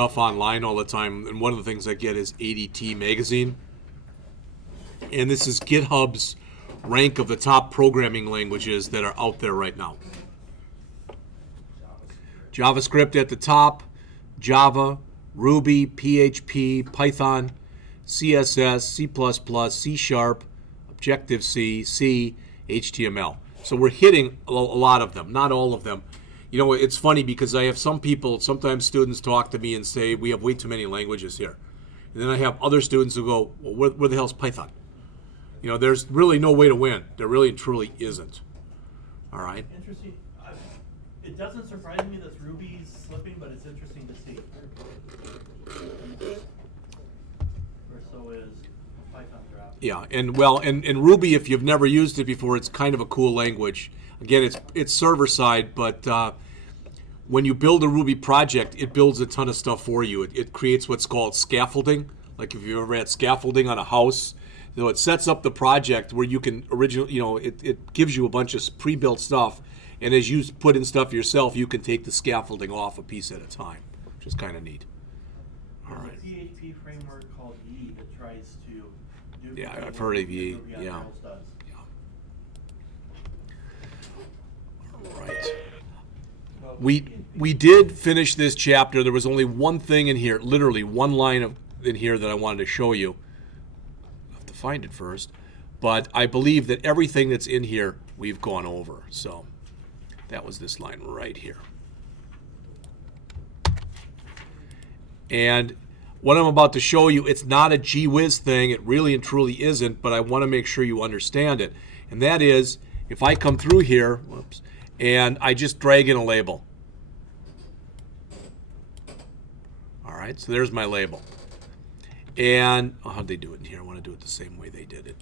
stuff online all the time, and one of the things I get is ADT magazine, and this is GitHub's rank of the top programming languages that are out there right now. JavaScript at the top, Java, Ruby, PHP, Python, CSS, C++, C Sharp, Objective-C, C, HTML. So we're hitting a lot of them, not all of them. You know, it's funny because I have some people, sometimes students talk to me and say, we have way too many languages here. And then I have other students who go, well, where the hell's Python? You know, there's really no way to win. There really and truly isn't. All right? Interesting. It doesn't surprise me that Ruby's slipping, but it's interesting to see. Or so is Python drop. Yeah, and Ruby, if you've never used it before, it's kind of a cool language. Again, it's server side, but when you build a Ruby project, it builds a ton of stuff for you. It creates what's called scaffolding. Like if you've ever had scaffolding on a house, you know, it sets up the project where you can it gives you a bunch of pre-built stuff, and as you put in stuff yourself, you can take the scaffolding off a piece at a time, which is kind of neat. All right. There's a PHP framework called Yi that tries to do. Yeah, I've heard of Yi. Yeah. Right. We did finish this chapter. There was only one thing in here, literally one line in here that I wanted to show you. I have to find it first. But I believe that everything that's in here we've gone over. So that was this line right here. And what I'm about to show you, it's not a gee whiz thing. It really and truly isn't, but I want to make sure you understand it. And that is, if I come through here, whoops, and I just drag in a label. All right, so there's my label. And how'd they do it in here? I want to do it the same way they did it.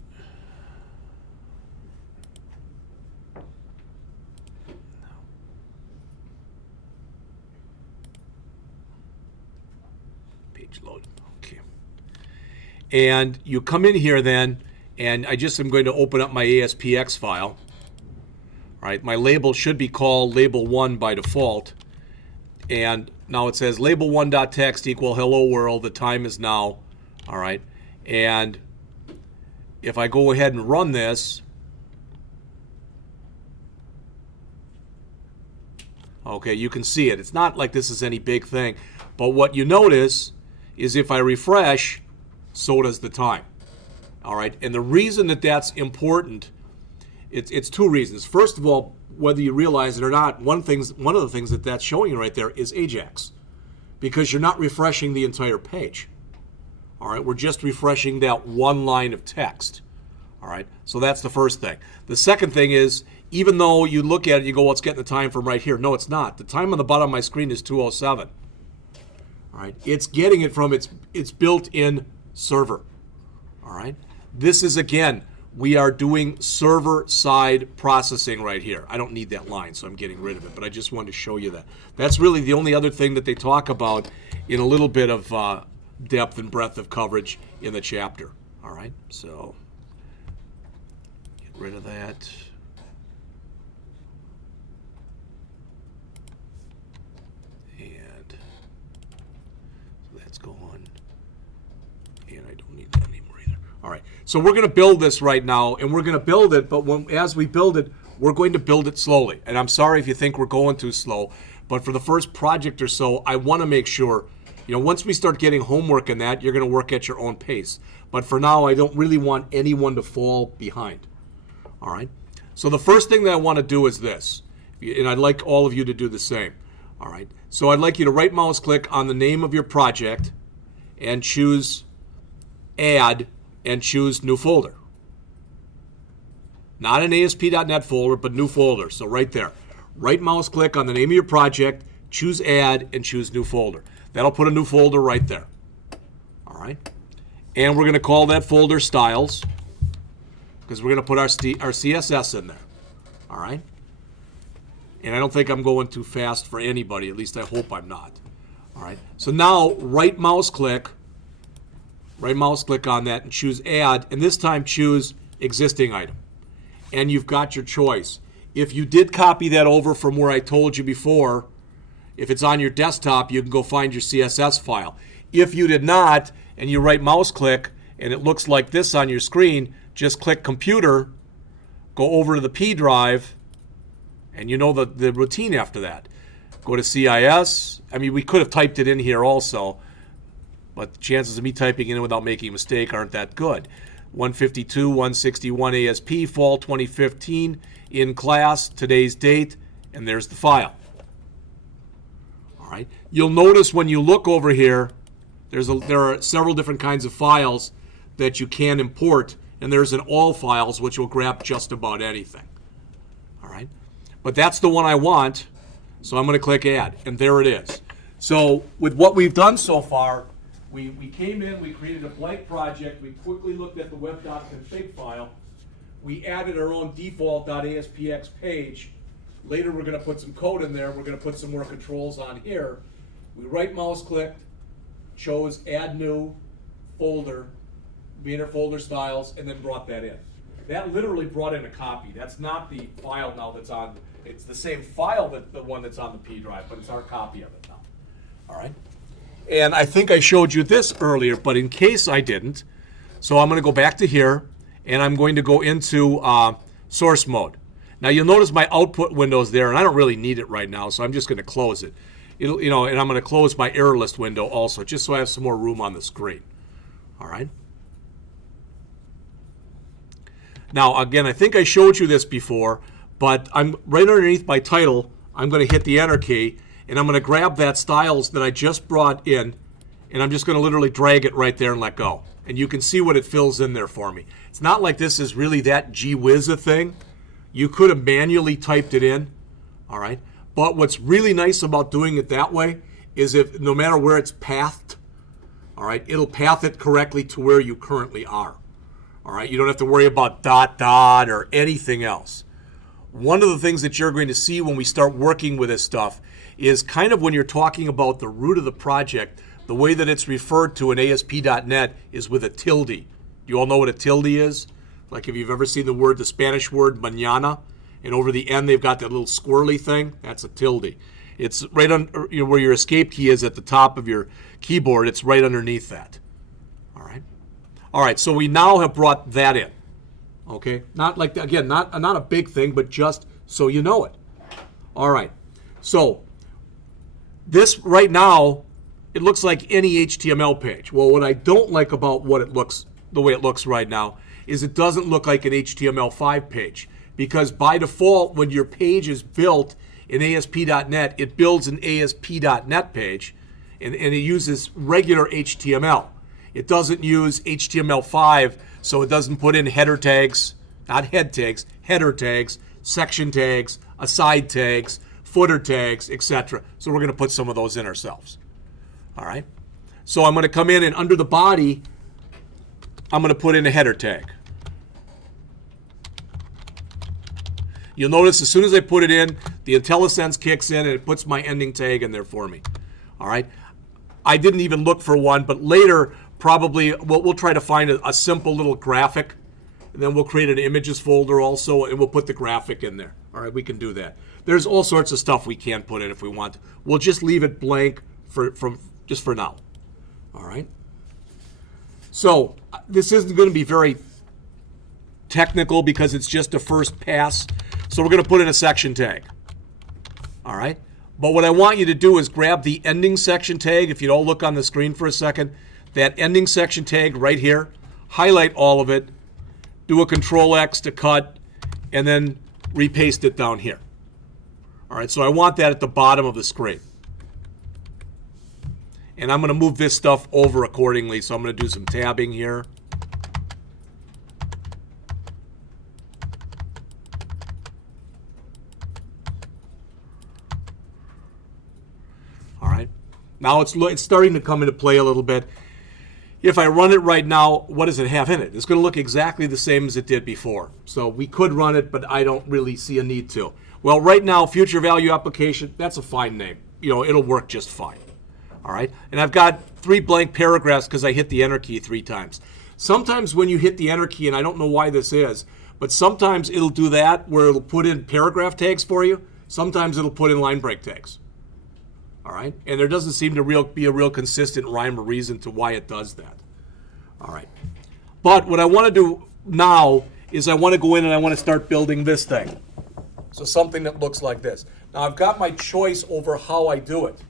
Page load. Okay. And you come in here then, and I just am going to open up my ASPX file. All right, my label should be called label1 by default. And now it says label1.txt equal hello world, the time is now. All right, and if I go ahead and run this, okay, you can see it. It's not like this is any big thing, but what you notice is if I refresh, so does the time. All right, and the reason that that's important, it's two reasons. First of all, whether you realize it or not, one of the things that's showing you right there is Ajax, because you're not refreshing the entire page. All right, we're just refreshing that one line of text. All right, so that's the first thing. The second thing is, even though you look at it, you go, well, it's getting the time from right here. No, it's not. The time on the bottom of my screen is 2:07. All right, it's getting it from its built-in server. All right, this is, again, we are doing server-side processing right here. I don't need that line, so I'm getting rid of it, but I just wanted to show you that. That's really the only other thing that they talk about in a little bit of depth and breadth of coverage in the chapter. All right, so get rid of that. And so that's gone. And I don't need that anymore either. All right, so we're going to build this right now, and we're going to build it, but as we build it, we're going to build it slowly. And I'm sorry if you think we're going too slow, but for the first project or so, I want to make sure, you know, once we start getting homework in that, you're going to work at your own pace. But for now, I don't really want anyone to fall behind. All right? So the first thing that I want to do is this, and I'd like all of you to do the same. All right? So I'd like you to right mouse click on the name of your project and choose Add and choose New Folder. Not an ASP.NET folder, but New Folder. So right there. Right mouse click on the name of your project, choose Add, and choose New Folder. That'll put a new folder right there. All right? And we're going to call that folder Styles, because we're going to put our CSS in there. All right? And I don't think I'm going too fast for anybody. At least I hope I'm not. All right? So now right mouse click on that and choose Add, and this time choose Existing Item. And you've got your choice. If you did copy that over from where I told you before, If it's on your desktop, you can go find your CSS file. If you did not, and you right mouse click, and it looks like this on your screen, just click Computer, go over to the P drive, and you know the routine after that. Go to CIS. I mean, we could have typed it in here also, but the chances of me typing it in without making a mistake aren't that good. 152, 161 ASP, fall 2015, in class, today's date, and there's the file. All right. You'll notice when you look over here, there are several different kinds of files that you can import, and there's an all files, which will grab just about anything. All right. But that's the one I want, so I'm going to click Add, and there it is. So with what we've done so far, we came in, we created a blank project, we quickly looked at the web.config file, we added our own default.aspx page. Later we're going to put some code in there, we're going to put some more controls on here. We right mouse clicked, chose Add New Folder, Banner Folder Styles, and then brought that in. That literally brought in a copy. That's not the file now that's on, it's the same file that the one that's on the P drive, but it's our copy of it now. All right. And I think I showed you this earlier, but in case I didn't, so I'm going to go back to here, and I'm going to go into source mode. Now you'll notice my output window's there, and I don't really need it right now, so I'm just going to close it. It'll, you know, and I'm going to close my error list window also, just so I have some more room on the screen. All right. Now again, I think I showed you this before, but I'm right underneath my title. I'm going to hit the Enter key, and I'm going to grab that styles that I just brought in, and I'm just going to literally drag it right there and let go. And you can see what it fills in there for me. It's not like this is really that gee whiz a thing. You could have manually typed it in, all right? But what's really nice about doing it that way is if no matter where it's pathed, all right, it'll path it correctly to where you currently are, all right? You don't have to worry about ... or anything else. One of the things that you're going to see when we start working with this stuff is kind of when you're talking about the root of the project, the way that it's referred to in ASP.NET is with a tilde. You all know what a tilde is? Like if you've ever seen the Spanish word mañana, and over the end they've got that little squirrely thing, that's a tilde. It's right on where your escape key is at the top of your keyboard, it's right underneath that. All right? All right, so we now have brought that in. Okay? Not like, again, not a big thing, but just so you know it. All right. So this right now, it looks like any HTML page. Well, what I don't like about the way it looks right now is it doesn't look like an HTML5 page, because by default, when your page is built in ASP.NET, it builds an ASP.NET page, and it uses regular HTML. It doesn't use HTML5, so it doesn't put in header tags, not head tags, header tags, section tags, aside tags, footer tags, etc. So we're going to put some of those in ourselves. All right. So I'm going to come in, and under the body, I'm going to put in a header tag. You'll notice as soon as I put it in, the IntelliSense kicks in and it puts my ending tag in there for me. All right. I didn't even look for one, but later probably we'll try to find a simple little graphic, and then we'll create an images folder also, and we'll put the graphic in there. All right, we can do that. There's all sorts of stuff we can put in if we want to. We'll just leave it blank just for now. All right. So this isn't going to be very technical because it's just a first pass. So we're going to put in a section tag. All right. But what I want you to do is grab the ending section tag. If you don't look on the screen for a second, that ending section tag right here, highlight all of it, do a Control-X to cut, and then repaste it down here. All right, so I want that at the bottom of the screen. And I'm going to move this stuff over accordingly, so I'm going to do some tabbing here. All right, now it's starting to come into play a little bit. If I run it right now, what does it have in it? It's going to look exactly the same as it did before. So we could run it, but I don't really see a need to. Well, right now, future value application, that's a fine name. You know, it'll work just fine. All right, and I've got 3 blank paragraphs because I hit the Enter key 3 times. Sometimes when you hit the Enter key, and I don't know why this is, but sometimes it'll do that where it'll put in paragraph tags for you. Sometimes it'll put in line break tags. All right, and there doesn't seem to be a real consistent rhyme or reason to why it does that. All right, but what I want to do now is I want to go in and I want to start building this thing. So something that looks like this. Now I've got my choice over how I do it,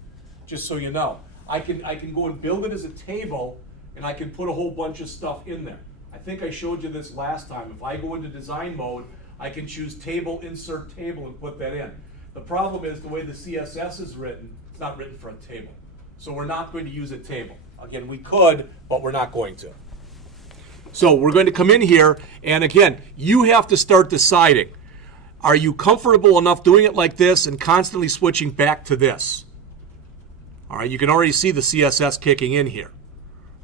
just so you know. I can go and build it as a table, and I can put a whole bunch of stuff in there. I think I showed you this last time. If I go into design mode, I can choose table, insert table, and put that in. The problem is the way the CSS is written, it's not written for a table. So we're not going to use a table. Again, we could, but we're not going to. So we're going to come in here, and again, you have to start deciding, are you comfortable enough doing it like this and constantly switching back to this? All right, you can already see the CSS kicking in here.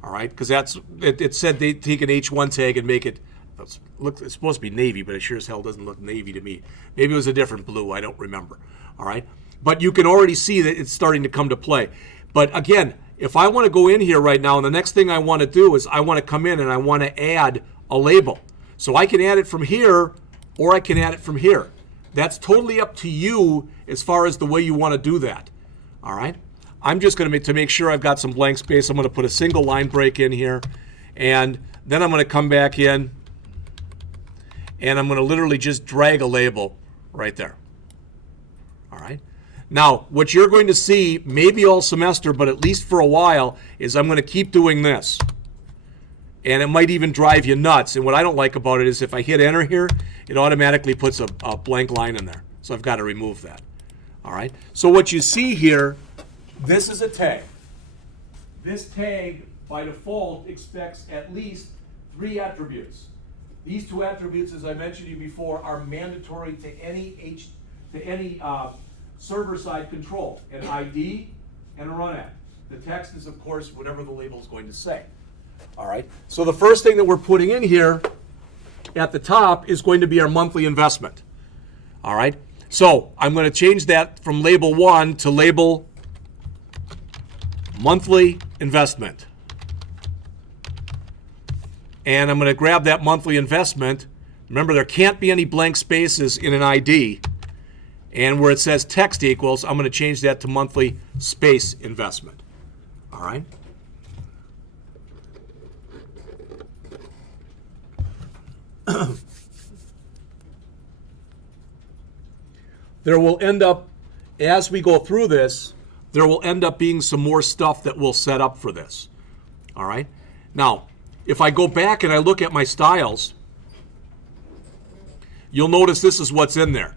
All right, because it said they take an H1 tag and make it, it's supposed to be navy, but it sure as hell doesn't look navy to me. Maybe it was a different blue, I don't remember. All right, but you can already see that it's starting to come to play. But again, if I want to go in here right now, and the next thing I want to do is I want to come in and I want to add a label. So I can add it from here, or I can add it from here. That's totally up to you as far as the way you want to do that. All right. I'm just going to make sure I've got some blank space. I'm going to put a single line break in here, and then I'm going to come back in, and I'm going to literally just drag a label right there. All right. Now, what you're going to see, maybe all semester, but at least for a while, is I'm going to keep doing this. And it might even drive you nuts. And what I don't like about it is if I hit enter here, it automatically puts a blank line in there. So I've got to remove that. All right. So what you see here, this is a tag. This tag, by default, expects at least 3 attributes. These 2 attributes, as I mentioned to you before, are mandatory to any server-side control, an ID and a run at. The text is, of course, whatever the label is going to say. All right. So the first thing that we're putting in here at the top is going to be our monthly investment. All right. So I'm going to change that from label 1 to label monthly investment. And I'm going to grab that monthly investment. Remember, there can't be any blank spaces in an ID. And where it says text equals, I'm going to change that to monthly space investment. All right. There will end up, as we go through this, there will end up being some more stuff that we'll set up for this. All right. Now, if I go back and I look at my styles, you'll notice this is what's in there.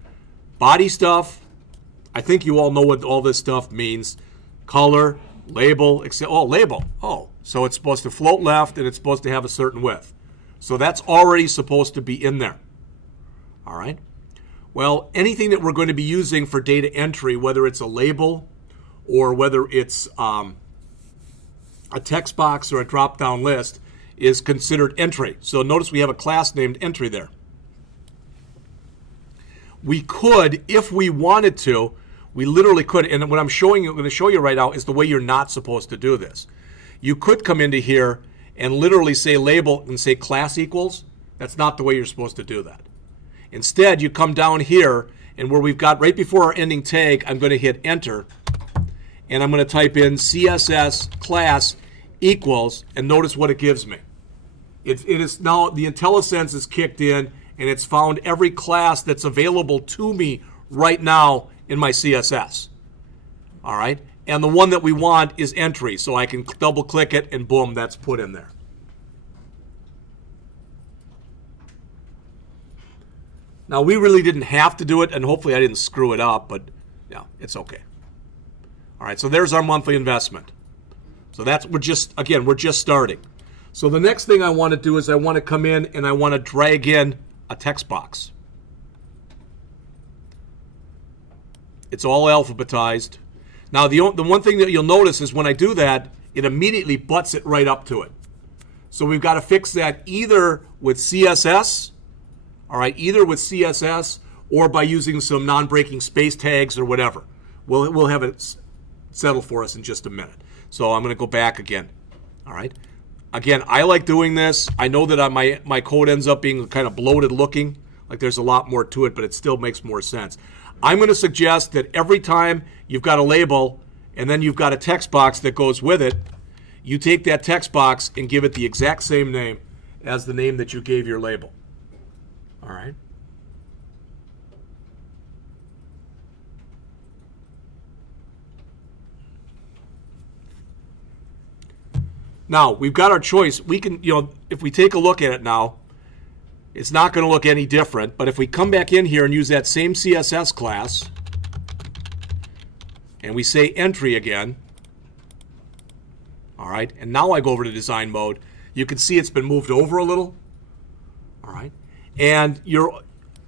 Body stuff. I think you all know what all this stuff means. Color, label, label. Oh, so it's supposed to float left and it's supposed to have a certain width. So that's already supposed to be in there. All right. Well, anything that we're going to be using for data entry, whether it's a label or whether it's a text box or a drop-down list, is considered entry. So notice we have a class named entry there. We could, if we wanted to, we literally could, and what I'm going to show you right now is the way you're not supposed to do this. You could come into here and literally say label and say class equals. That's not the way you're supposed to do that. Instead, you come down here, and where we've got right before our ending tag, I'm going to hit enter, and I'm going to type in CSS class equals, and notice what it gives me. It is now, the IntelliSense is kicked in, and it's found every class that's available to me right now in my CSS. All right? And the one that we want is entry, so I can double click it, and boom, that's put in there. Now, we really didn't have to do it, and hopefully I didn't screw it up, but yeah, it's okay. All right, so there's our monthly investment. So that's, we're just starting. So the next thing I want to do is I want to come in and I want to drag in a text box. It's all alphabetized. Now, the one thing that you'll notice is when I do that, it immediately butts it right up to it. So we've got to fix that either with CSS, all right, either with CSS or by using some non-breaking space tags or whatever. We'll have it settle for us in just a minute. So I'm going to go back again. All right. Again, I like doing this. I know that my code ends up being kind of bloated looking, like there's a lot more to it, but it still makes more sense. I'm going to suggest that every time you've got a label and then you've got a text box that goes with it. You take that text box and give it the exact same name as the name that you gave your label. All right? Now, we've got our choice. We can, if we take a look at it now, it's not going to look any different. But if we come back in here and use that same CSS class, and we say entry again, all right, and now I go over to design mode, you can see it's been moved over a little, all right, and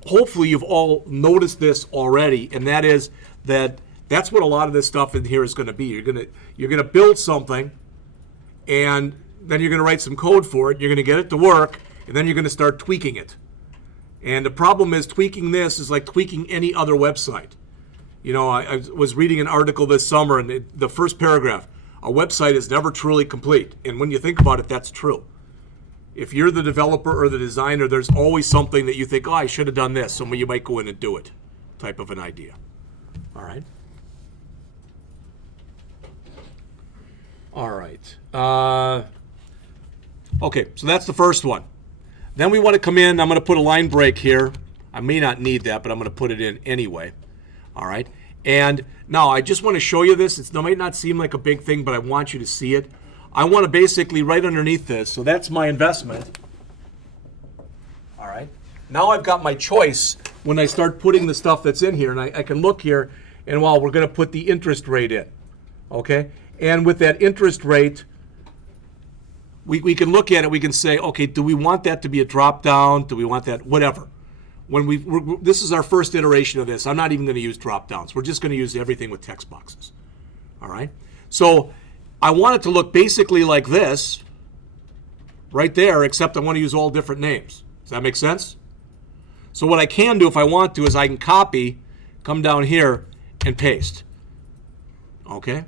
hopefully you've all noticed this already, and that is that's what a lot of this stuff in here is going to be. You're gonna build something, and then you're going to write some code for it. You're going to get it to work, and then you're going to start tweaking it. And the problem is tweaking this is like tweaking any other website. I was reading an article this summer, and the first paragraph, a website is never truly complete. And when you think about it, that's true. If you're the developer or the designer, there's always something that you think, I should have done this, so you might go in and do it, type of an idea. All right? All right. Okay, so that's the first one. Then we want to come in. I'm going to put a line break here. I may not need that, but I'm going to put it in anyway. All right. And now I just want to show you this. It might not seem like a big thing, but I want you to see it. I want to basically right underneath this. So that's my investment. All right. Now I've got my choice when I start putting the stuff that's in here. And I can look here, and we're going to put the interest rate in. Okay. And with that interest rate, we can look at it. We can say, okay, do we want that to be a drop down? Do we want that? Whatever. This is our first iteration of this. I'm not even going to use drop downs. We're just going to use everything with text boxes. All right. So I want it to look basically like this right there, except I want to use all different names. Does that make sense? So what I can do if I want to is I can copy, come down here, and paste. Okay.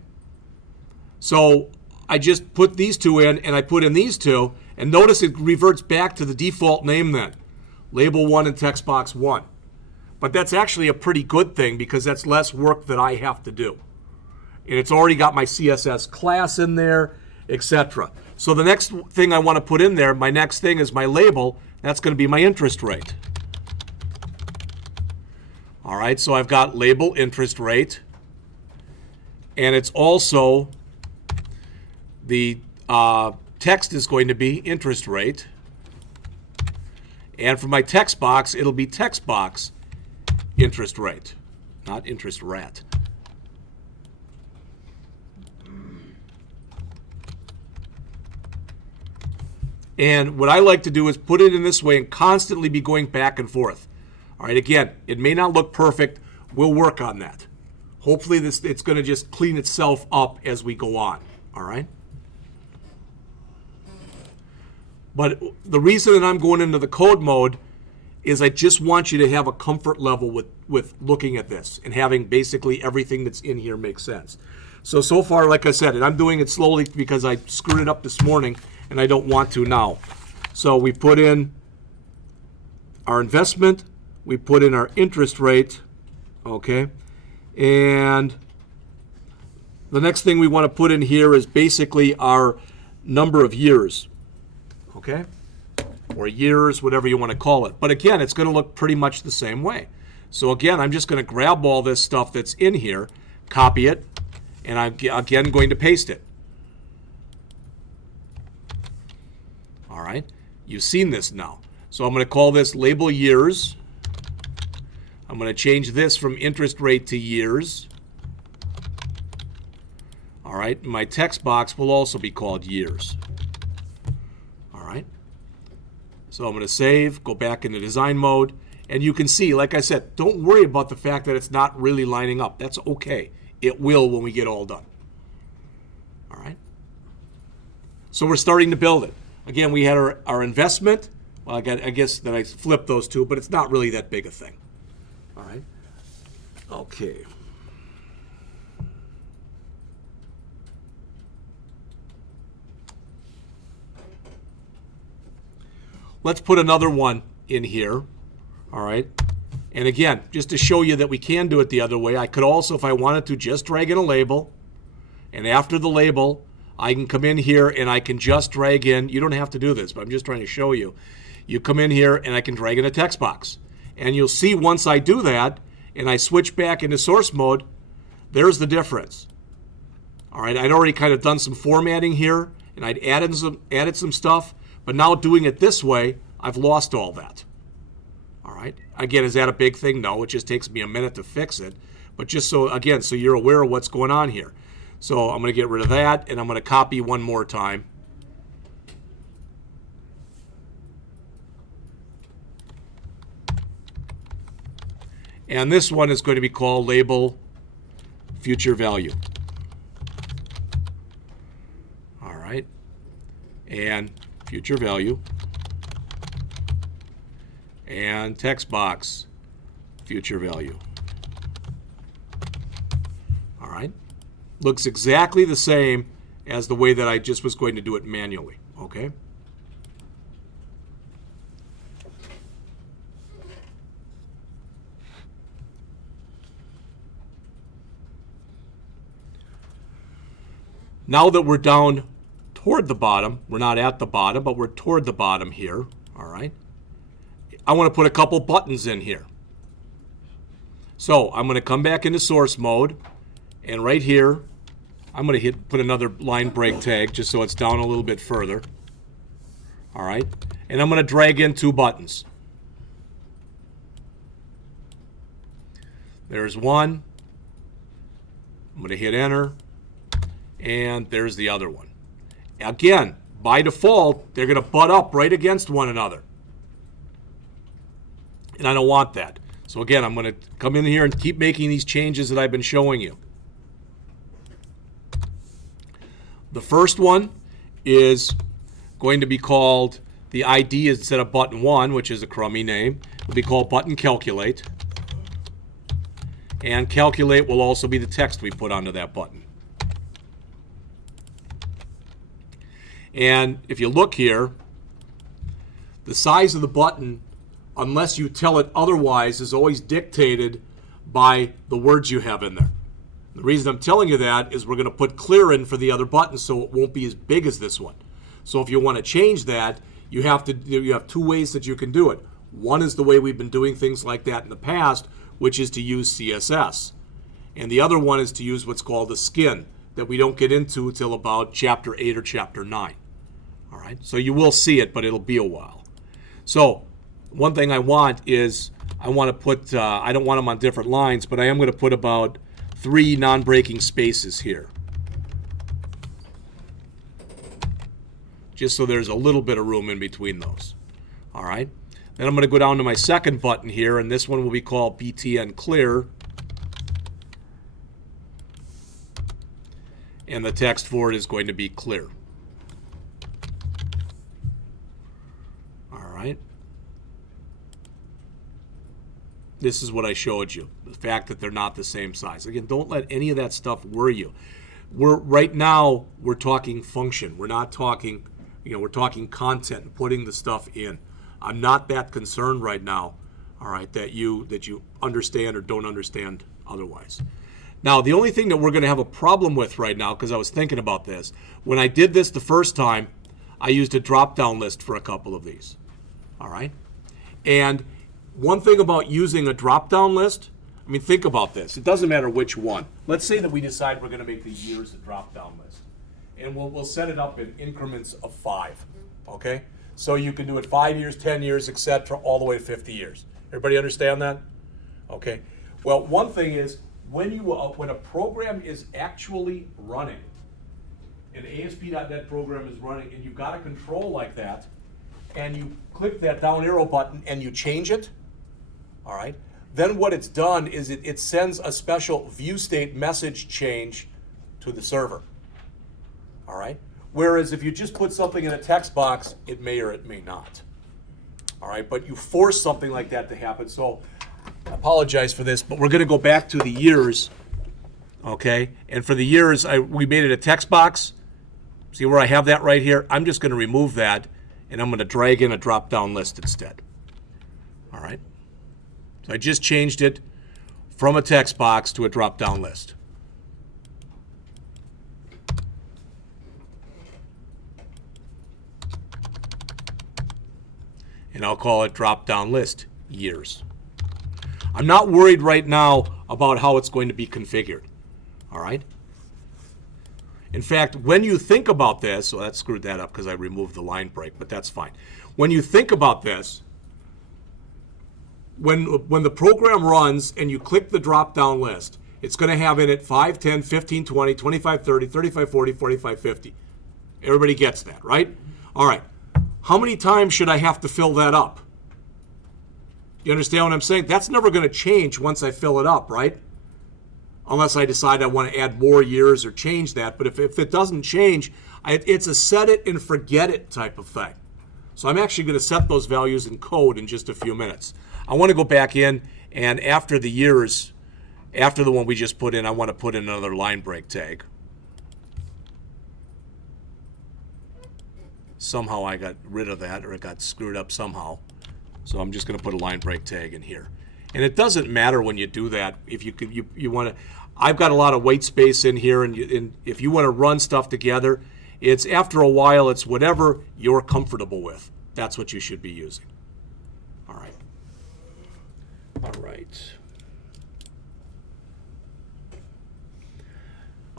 So I just put these two in, and I put in these two, and notice it reverts back to the default name then. Label 1 and text box 1. But that's actually a pretty good thing because that's less work that I have to do. And it's already got my CSS class in there, etc. So the next thing I want to put in there, my next thing is my label. That's going to be my interest rate. All right, so I've got label interest rate. And it's also the text is going to be interest rate. And for my text box, it'll be text box interest rate, not interest rate. And what I like to do is put it in this way and constantly be going back and forth. All right, again, it may not look perfect. We'll work on that. Hopefully it's going to just clean itself up as we go on. All right? But the reason that I'm going into the code mode is I just want you to have a comfort level with looking at this and having basically everything that's in here make sense. So far, like I said, and I'm doing it slowly because I screwed it up this morning and I don't want to now. So we put in our investment, we put in our interest rate, okay? And the next thing we want to put in here is basically our number of years. Okay? Or years, whatever you want to call it. But again, it's going to look pretty much the same way. So again, I'm just going to grab all this stuff that's in here, copy it, and I'm again going to paste it. All right? You've seen this now. So I'm going to call this label years. I'm going to change this from interest rate to years. All right? My text box will also be called years. So I'm going to save, go back into design mode, and you can see, like I said, don't worry about the fact that it's not really lining up. That's okay. It will when we get all done. All right? So we're starting to build it. Again, we had our investment. Well, I guess that I flipped those two, but it's not really that big a thing. All right? Okay. Let's put another one in here, all right? And again, just to show you that we can do it the other way, I could also, if I wanted to, just drag in a label, And after the label, I can come in here and I can just drag in. You don't have to do this, but I'm just trying to show you. You come in here and I can drag in a text box. And you'll see once I do that and I switch back into source mode, there's the difference. All right, I'd already kind of done some formatting here and I'd added some stuff, but now doing it this way, I've lost all that. All right, again, is that a big thing? No, it just takes me a minute to fix it. But just so, again, so you're aware of what's going on here. So I'm going to get rid of that, and I'm going to copy one more time. And this one is going to be called label future value. All right. And future value. And text box future value. All right. Looks exactly the same as the way that I just was going to do it manually. Okay. Now that we're down toward the bottom, we're not at the bottom, but we're toward the bottom here. All right. I want to put a couple buttons in here. So I'm going to come back into source mode, and right here, I'm going to put another line break tag just so it's down a little bit further. All right. And I'm going to drag in 2 buttons. There's one. I'm going to hit enter. And there's the other one. Again, by default, they're going to butt up right against one another. And I don't want that. So again, I'm going to come in here and keep making these changes that I've been showing you. The first one is going to be called, the ID instead of button 1, which is a crummy name, will be called button calculate. And calculate will also be the text we put onto that button. And if you look here, the size of the button, unless you tell it otherwise, is always dictated by the words you have in there. The reason I'm telling you that is we're going to put clear in for the other button so it won't be as big as this one. So if you want to change that, you have 2 ways that you can do it. One is the way we've been doing things like that in the past, which is to use CSS. And the other one is to use what's called a skin that we don't get into until about chapter 8 or chapter 9. All right, so you will see it, but it'll be a while. So one thing I want is I want to put, I don't want them on different lines, but I am going to put about 3 non-breaking spaces here. Just so there's a little bit of room in between those. All right, then I'm going to go down to my second button here, and this one will be called BTN Clear. And the text for it is going to be clear. All right. This is what I showed you. The fact that they're not the same size. Again, don't let any of that stuff worry you. Right now, we're talking function. We're not talking, we're talking content and putting the stuff in. I'm not that concerned right now, all right, that you understand or don't understand otherwise. Now, the only thing that we're going to have a problem with right now, because I was thinking about this, when I did this the first time, I used a drop-down list for a couple of these. All right? And one thing about using a drop-down list, I mean, think about this. It doesn't matter which one. Let's say that we decide we're going to make the years a drop-down list. And we'll set it up in increments of 5. Okay? So you can do it 5 years, 10 years, etc., all the way to 50 years. Everybody understand that? Okay. Well, one thing is, when a program is actually running, an ASP.NET program is running, and you've got a control like that, and you click that down arrow button and you change it, all right, then what it's done is it sends a special view state message change to the server, all right? Whereas if you just put something in a text box, it may or it may not, all right? But you force something like that to happen. So I apologize for this, but we're going to go back to the years, okay? And for the years, we made it a text box. See where I have that right here? I'm just going to remove that, and I'm going to drag in a drop-down list instead. All right? So I just changed it from a text box to a drop-down list. and I'll call it drop-down list years. I'm not worried right now about how it's going to be configured. All right? In fact, when you think about this, so that screwed that up because I removed the line break, but that's fine. When you think about this, when the program runs and you click the drop-down list, it's going to have in it 5, 10, 15, 20, 25, 30, 35, 40, 45, 50. Everybody gets that, right? All right. How many times should I have to fill that up? You understand what I'm saying? That's never going to change once I fill it up, right? Unless I decide I want to add more years or change that. But if it doesn't change, it's a set it and forget it type of thing. So I'm actually going to set those values in code in just a few minutes. I want to go back in, and after the years, after the one we just put in, I want to put in another line break tag. Somehow I got rid of that, or it got screwed up somehow. So I'm just going to put a line break tag in here. And it doesn't matter when you do that. If you want to, I've got a lot of white space in here, and if you want to run stuff together, it's after a while, it's whatever you're comfortable with. That's what you should be using. All right. All right.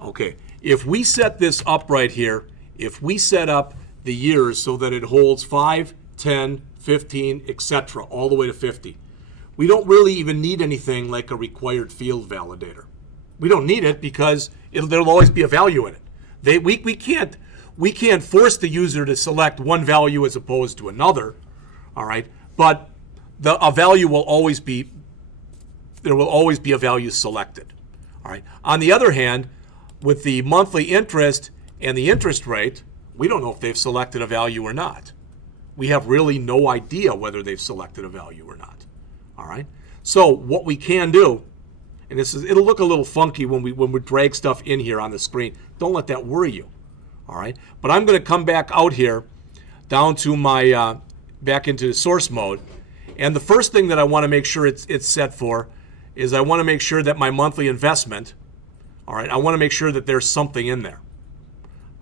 Okay. If we set this up right here, if we set up the years so that it holds 5, 10, 15, etc., all the way to 50, we don't really even need anything like a required field validator. We don't need it because there'll always be a value in it. We can't force the user to select one value as opposed to another, all right? But a value will always be, there will always be a value selected, all right? On the other hand, with the monthly interest and the interest rate, we don't know if they've selected a value or not. We have really no idea whether they've selected a value or not, all right? So what we can do, and it'll look a little funky when we drag stuff in here on the screen. Don't let that worry you, all right? But I'm going to come back out here down to my, back into source mode. And the first thing that I want to make sure it's set for is I want to make sure that my monthly investment, all right, I want to make sure that there's something in there.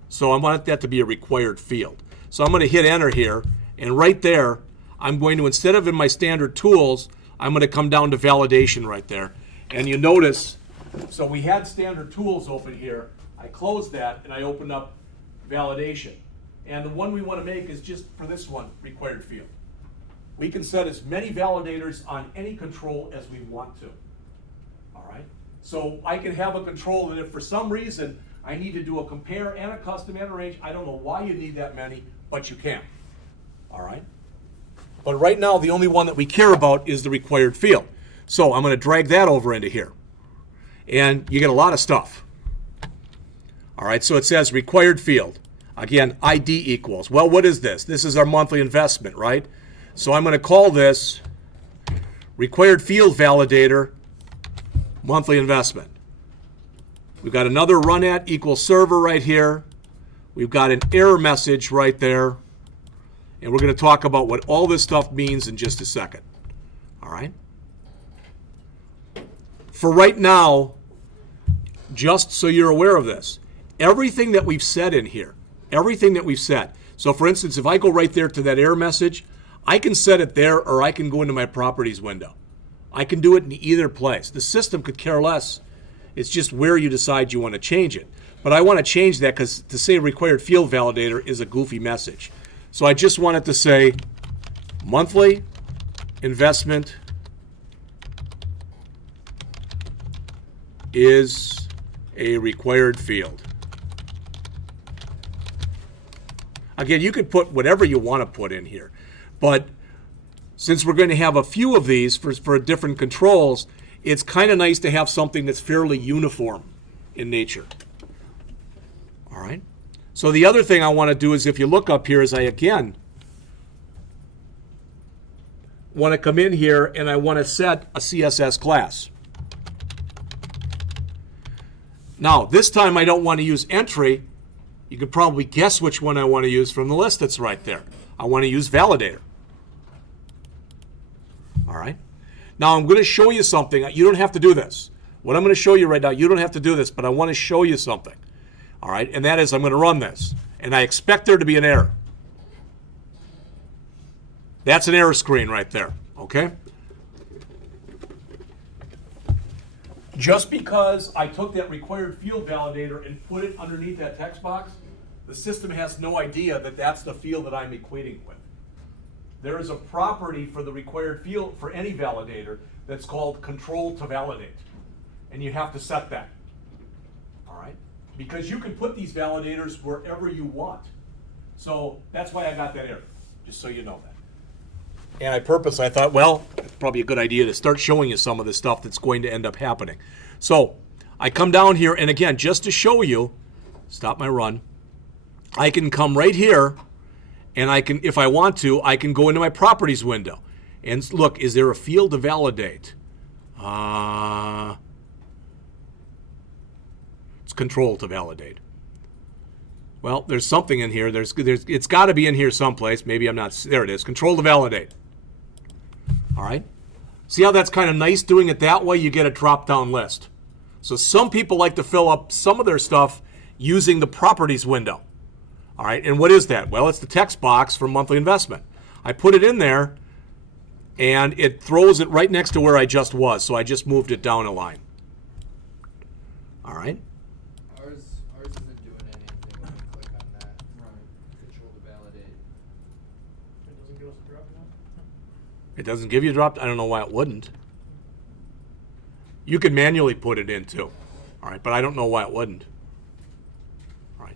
So I want that to be a required field. So I'm going to hit enter here, and right there, I'm going to, instead of in my standard tools, I'm going to come down to validation right there. And you notice, so we had standard tools open here. I closed that, and I opened up validation. And the one we want to make is just for this one, required field. We can set as many validators on any control as we want to, all right? So I can have a control that if for some reason I need to do a compare and a custom and a range, I don't know why you need that many, but you can, all right? But right now, the only one that we care about is the required field. So I'm going to drag that over into here. And you get a lot of stuff. All right, so it says required field. Again, ID equals. Well, what is this? This is our monthly investment, right? So I'm going to call this required field validator monthly investment. We've got another run at equals server right here. We've got an error message right there. And we're going to talk about what all this stuff means in just a second. All right? For right now, just so you're aware of this, everything that we've said in here, everything that we've said. So for instance, if I go right there to that error message, I can set it there, or I can go into my properties window. I can do it in either place. The system could care less. It's just where you decide you want to change it. But I want to change that because to say required field validator is a goofy message. So I just want it to say monthly investment is a required field. Again, you can put whatever you want to put in here. But since we're going to have a few of these for different controls, it's kind of nice to have something that's fairly uniform in nature. All right? So the other thing I want to do is, if you look up here, is I again want to come in here and I want to set a CSS class. Now, this time I don't want to use entry. You can probably guess which one I want to use from the list that's right there. I want to use validator. All right? Now, I'm going to show you something. You don't have to do this. What I'm going to show you right now, you don't have to do this, but I want to show you something. All right? And that is, I'm going to run this. And I expect there to be an error. That's an error screen right there, okay? Just because I took that required field validator and put it underneath that text box, the system has no idea that that's the field that I'm equating with. There is a property for the required field for any validator that's called control to validate. And you have to set that, all right? Because you can put these validators wherever you want. So that's why I got that error, just so you know that. And I thought, well, it's probably a good idea to start showing you some of the stuff that's going to end up happening. So I come down here, and again, just to show you, stop my run, I can come right here, and I can, if I want to, I can go into my properties window. And look, is there a field to validate? It's control to validate. Well, there's something in here. It's got to be in here someplace. Maybe I'm not. There it is. Control to validate. All right. See how that's kind of nice doing it that way? You get a drop-down list. So some people like to fill up some of their stuff using the properties window. All right. And what is that? Well, it's the text box for monthly investment. I put it in there, and it throws it right next to where I just was. So I just moved it down a line. All right. Ours isn't doing anything when we click on that. Control to validate. It doesn't give us a drop down? It doesn't give you a drop. I don't know why it wouldn't. You could manually put it in too. All right, but I don't know why it wouldn't. All right.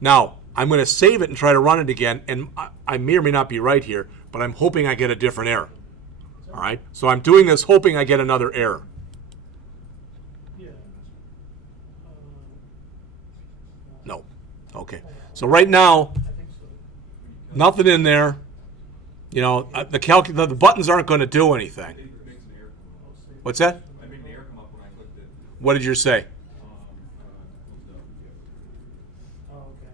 Now, I'm going to save it and try to run it again, and I may or may not be right here, but I'm hoping I get a different error. All right? So I'm doing this hoping I get another error. Yeah. No. Okay. So right now, I think so. nothing in there. You know, the buttons aren't going to do anything. It makes an error come up. What's that? I made an error come up when I clicked it. What did you say? Oh, okay.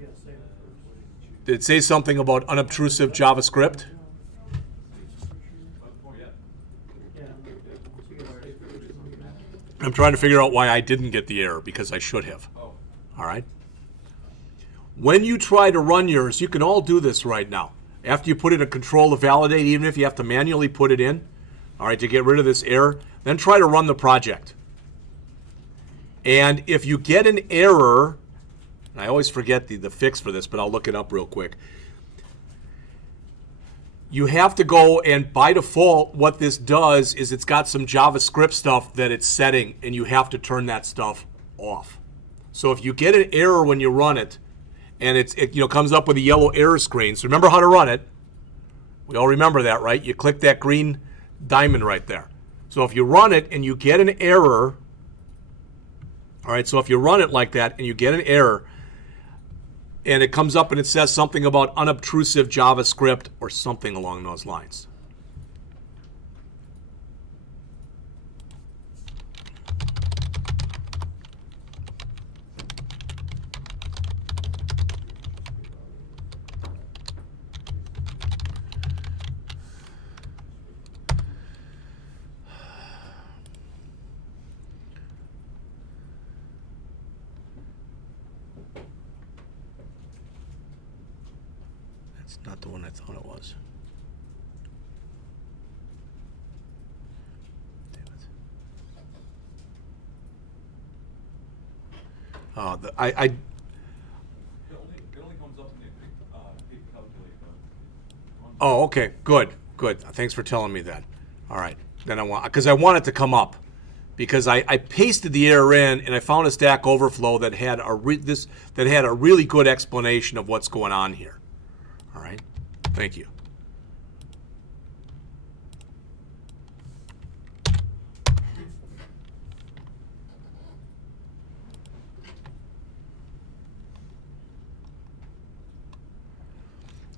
Yeah, save it first. Did it say something about unobtrusive JavaScript? Oh, yeah. Yeah. So you gotta save first. I'm trying to figure out why I didn't get the error, because I should have. Oh. All right? When you try to run yours, you can all do this right now. After you put in a control to validate, even if you have to manually put it in, all right, to get rid of this error, then try to run the project. And if you get an error, and I always forget the fix for this, but I'll look it up real quick. You have to go, and by default, what this does is it's got some JavaScript stuff that it's setting, and you have to turn that stuff off. So if you get an error when you run it, and it comes up with a yellow error screen, so remember how to run it. We all remember that, right? You click that green diamond right there. So if you run it and you get an error, all right, so if you run it like that and you get an error, and it comes up and it says something about unobtrusive JavaScript or something along those lines. That's not the one I thought it was. Damn it. It only comes up in the pick calculate. Oh, okay, good. Thanks for telling me that. All right, then I want it to come up, because I pasted the error in and I found a Stack Overflow that had a really good explanation of what's going on here. All right, thank you.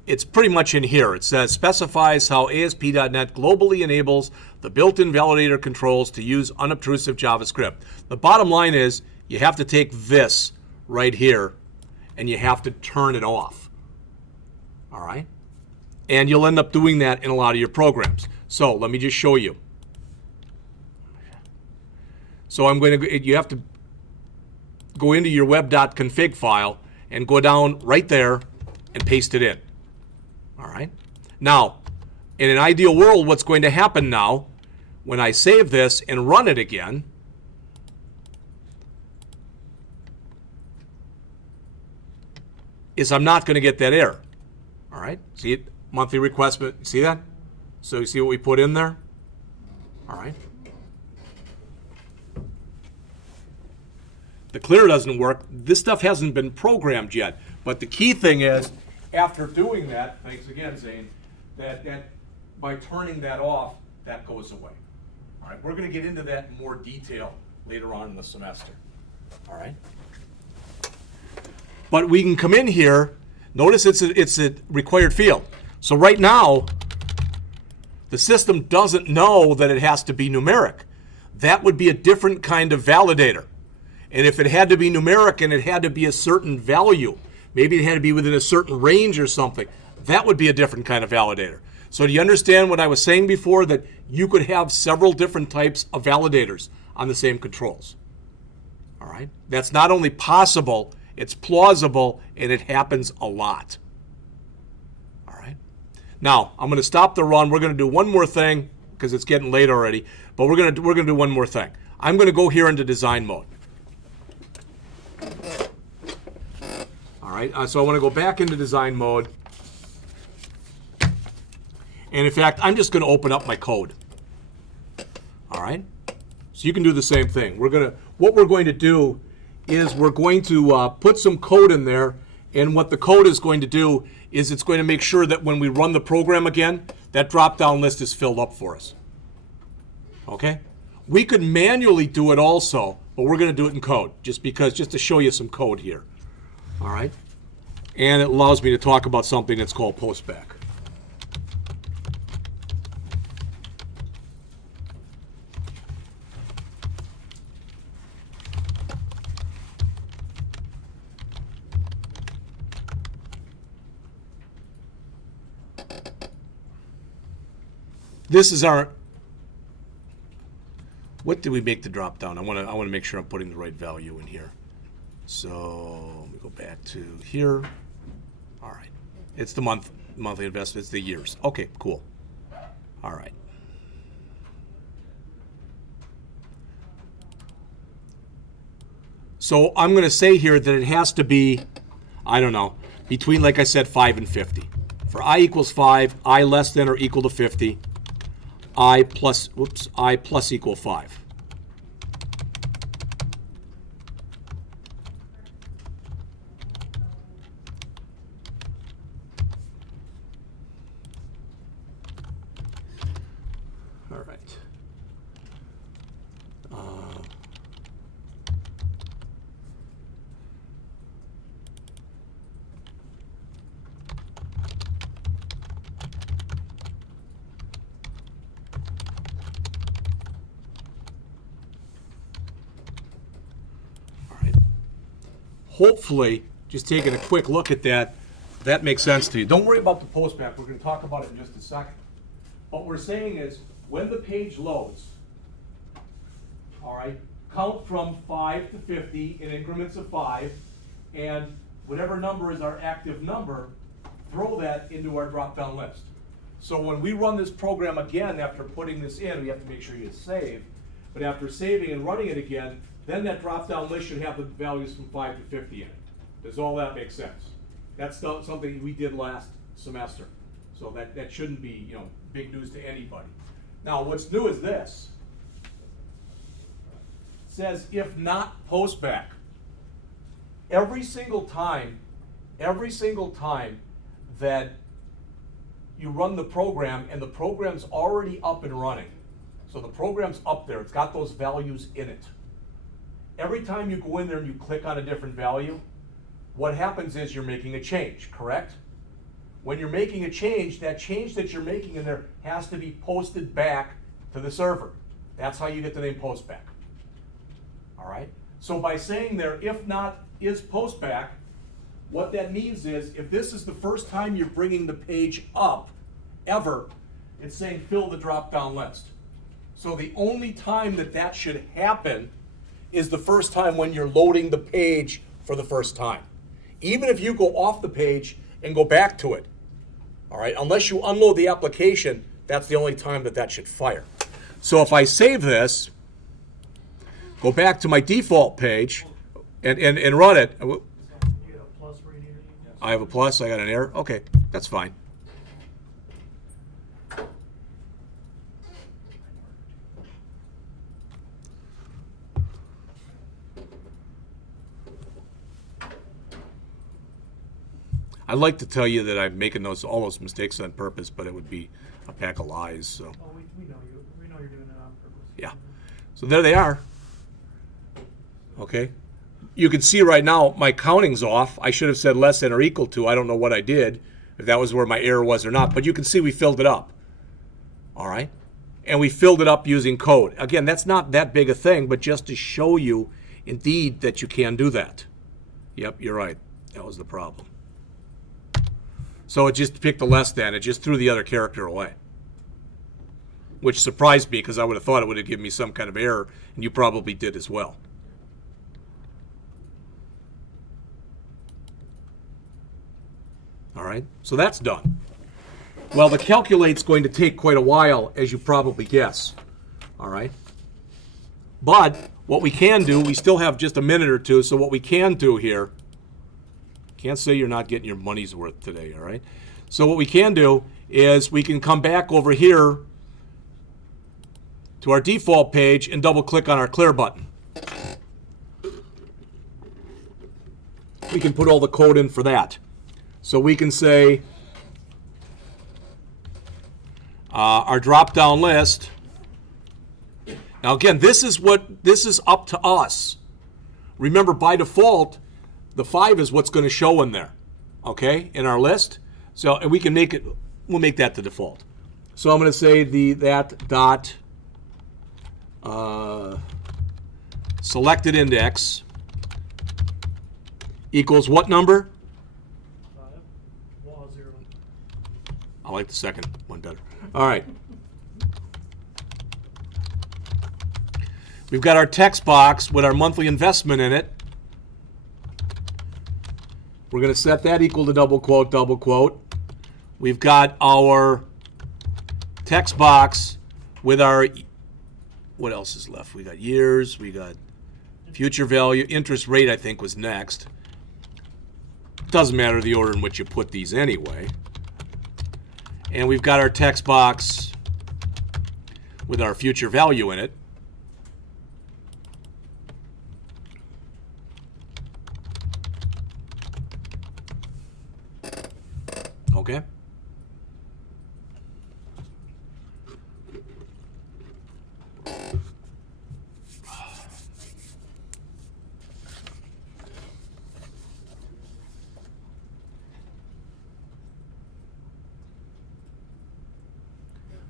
It's pretty much in here. It says specifies how ASP.NET globally enables the built-in validator controls to use unobtrusive JavaScript. The bottom line is you have to take this right here and you have to turn it off. All right? And you'll end up doing that in a lot of your programs. So let me just show you. So you have to go into your web.config file and go down right there and paste it in. All right. Now, In an ideal world, what's going to happen now, when I save this and run it again, is I'm not going to get that error. All right? See it? Monthly request, but see that? So you see what we put in there? All right. The clear doesn't work. This stuff hasn't been programmed yet. But the key thing is, after doing that, thanks again, Zane, that by turning that off, that goes away. All right, we're going to get into that in more detail later on in the semester. All right. But we can come in here. Notice it's a required field. So right now, the system doesn't know that it has to be numeric. That would be a different kind of validator. And if it had to be numeric and it had to be a certain value, maybe it had to be within a certain range or something, that would be a different kind of validator. So do you understand what I was saying before, that you could have several different types of validators on the same controls? All right? That's not only possible, it's plausible, and it happens a lot. All right? Now, I'm going to stop the run. We're going to do one more thing because it's getting late already, but we're going to do one more thing. I'm going to go here into design mode. All right, so I want to go back into design mode. And in fact, I'm just going to open up my code. All right, so you can do the same thing. What we're going to do is we're going to put some code in there, and what the code is going to do is it's going to make sure that when we run the program again, that drop-down list is filled up for us. Okay? We could manually do it also, but we're going to do it in code, just to show you some code here. All right? And it allows me to talk about something that's called postback. This is our, what did we make the drop down? I want to make sure I'm putting the right value in here. So let me go back to here. All right, it's the monthly investment. It's the years. Okay, cool. All right. So I'm going to say here that it has to be, I don't know, between, like I said, 5 and 50. For I equals 5, I less than or equal to 50. I plus equal 5. All right. Hopefully, just taking a quick look at that makes sense to you. Don't worry about the postback. We're going to talk about it in just a second. What we're saying is, when the page loads, all right, count from 5 to 50 in increments of 5, and whatever number is our active number, throw that into our drop-down list. So when we run this program again after putting this in, we have to make sure you save, but after saving and running it again, then that drop-down list should have the values from 5 to 50 in it. Does all that make sense? That's something we did last semester. So that shouldn't be, big news to anybody. Now, what's new is this. It says, if not postback. Every single time that you run the program and the program's already up and running, so the program's up there, it's got those values in it. Every time you go in there and you click on a different value, what happens is you're making a change, correct? When you're making a change, that change that you're making in there has to be posted back to the server. That's how you get the name postback. All right? So by saying there, if not is postback, what that means is if this is the first time you're bringing the page up ever, it's saying fill the drop-down list. So the only time that should happen is the first time when you're loading the page for the first time. Even if you go off the page and go back to it, All right, unless you unload the application, that's the only time that that should fire. So if I save this, go back to my default page, and run it. You got a plus right here. I have a plus, I got an error. Okay, that's fine. I'd like to tell you that I'm making all those mistakes on purpose, but it would be a pack of lies. So Oh, we know you. We know you're doing it on purpose. yeah, so there they are. Okay, you can see right now my counting's off. I should have said less than or equal to. I don't know what I did, if that was where my error was or not. But you can see we filled it up. All right, and we filled it up using code. Again, that's not that big a thing, but just to show you, indeed, that you can do that. Yep, you're right. That was the problem. So it just picked the less than. It just threw the other character away, which surprised me because I would have thought it would have given me some kind of error, and you probably did as well. All right, so that's done. Well, the calculate's going to take quite a while, as you probably guess. All right, but what we can do, we still have just a minute or two, so what we can do here, can't say you're not getting your money's worth today, all right? So what we can do is we can come back over here to our default page and double click on our clear button. We can put all the code in for that. So we can say our drop down list. Now again, this is up to us. Remember, by default, the 5 is what's going to show in there, okay, in our list. So, and we can make it, we'll make that the default. So I'm going to say that dot selected index equals what number? Wall 0. I like the second one better. All right. We've got our text box with our monthly investment in it. We're going to set that equal to double quote, double quote. We've got our text box with our, what else is left? We got years, we got future value, interest rate I think was next. Doesn't matter the order in which you put these anyway. And we've got our text box with our future value in it. Okay.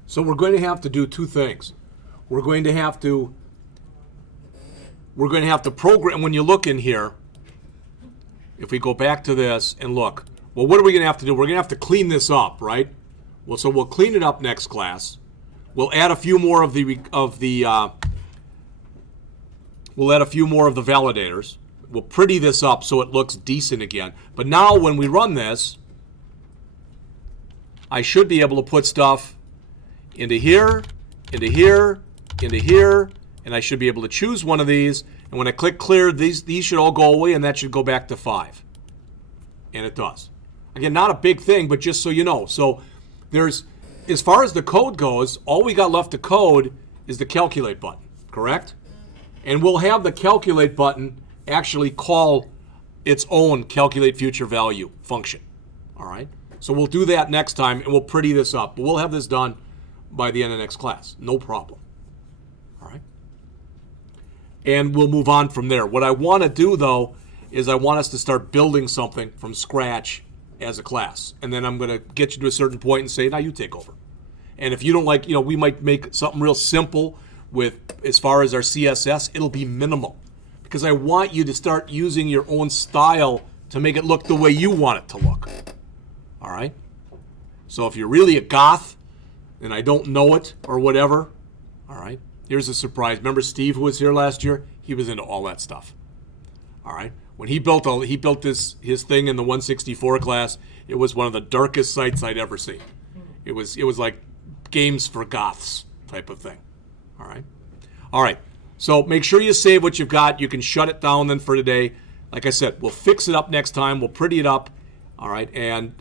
So we're going to have to do two things. We're going to have to program. When you look in here, if we go back to this and look, well, what are we going to have to do? We're going to have to clean this up, right? Well, so we'll clean it up next class. We'll add a few more of the validators. We'll pretty this up so it looks decent again. But now when we run this, I should be able to put stuff into here, into here, into here, and I should be able to choose one of these. And when I click clear, these should all go away, and that should go back to 5. And it does. Again, not a big thing, but just so you know. So there's, as far as the code goes, all we got left to code is the calculate button, correct? And we'll have the calculate button actually call its own calculate future value function, all right? So we'll do that next time, and we'll pretty this up. But we'll have this done by the end of next class, no problem, all right? And we'll move on from there. What I want to do, though, is I want us to start building something from scratch as a class. And then I'm going to get you to a certain point and say, now you take over. And if you don't like, we might make something real simple with, as far as our CSS, it'll be minimal. Because I want you to start using your own style to make it look the way you want it to look. All right? So if you're really a goth and I don't know it or whatever, all right, here's a surprise. Remember Steve, who was here last year? He was into all that stuff. All right? When he built his thing in the 164 class, It was one of the darkest sites I'd ever seen. It was like games for goths type of thing. All right. All right. So make sure you save what you've got. You can shut it down then for today. Like I said, we'll fix it up next time. We'll pretty it up. All right. And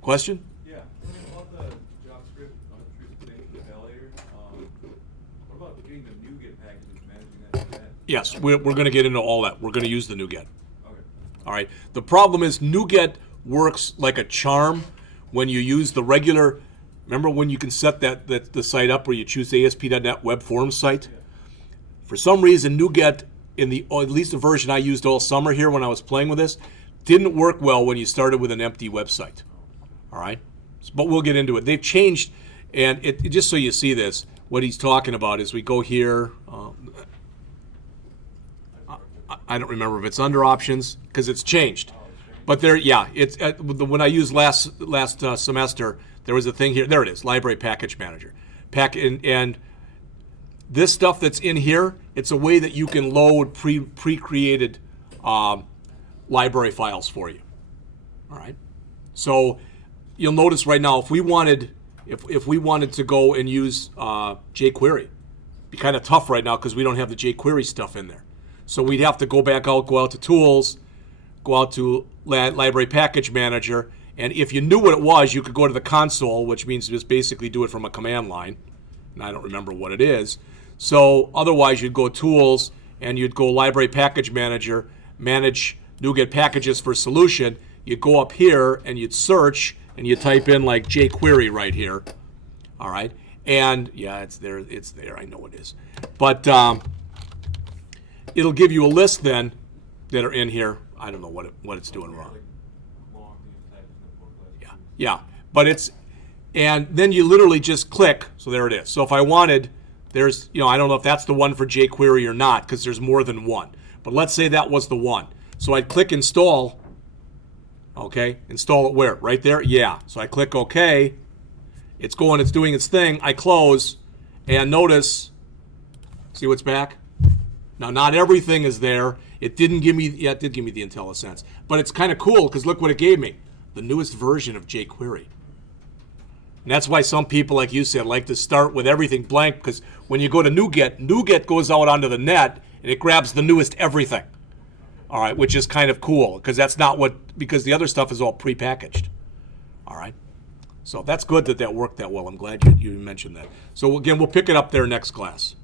question? Yeah, about the JavaScript transportation evaluator, what about getting the NuGet packages, managing that? Yes, we're going to get into all that. We're going to use the NuGet. Okay. All right. The problem is NuGet works like a charm when you use the regular. Remember when you can set the site up where you choose the ASP.NET Web Forms site? Yeah. For some reason, NuGet, at least the version I used all summer here when I was playing with this, didn't work well when you started with an empty website. All right? But we'll get into it. They've changed, and just so you see this, what he's talking about is we go here. I don't remember if it's under options because it's changed. But there, yeah, it's when I used last semester, there was a thing here. There it is, Library Package Manager. And this stuff that's in here, it's a way that you can load pre-created library files for you. All right. So you'll notice right now, if we wanted to go and use jQuery, it'd be kind of tough right now because we don't have the jQuery stuff in there. So we'd have to go out to Tools, go out to Library Package Manager, and if you knew what it was, you could go to the console, which means just basically do it from a command line. And I don't remember what it is. So otherwise, you'd go Tools, and you'd go Library Package Manager, manage NuGet packages for solution. You'd go up here, and you'd search, and you type in like jQuery right here. All right? And, yeah, it's there. It's there. I know it is. But it'll give you a list then that are in here. I don't know what it's doing wrong. Yeah, but and then you literally just click, so there it is. So if I wanted, I don't know if that's the one for jQuery or not, because there's more than one. But let's say that was the one. So I'd click install, okay? Install it where? Right there? Yeah. So I click OK. It's doing its thing. I close, and notice, see what's back? Now, not everything is there. It didn't give me, it did give me the IntelliSense. But it's kind of cool, because look what it gave me. The newest version of jQuery. And that's why some people, like you said, like to start with everything blank, because when you go to NuGet goes out onto the net, and it grabs the newest everything. All right, which is kind of cool, because because the other stuff is all prepackaged. All right. So that's good that worked that well. I'm glad you mentioned that. So again, we'll pick it up there next class.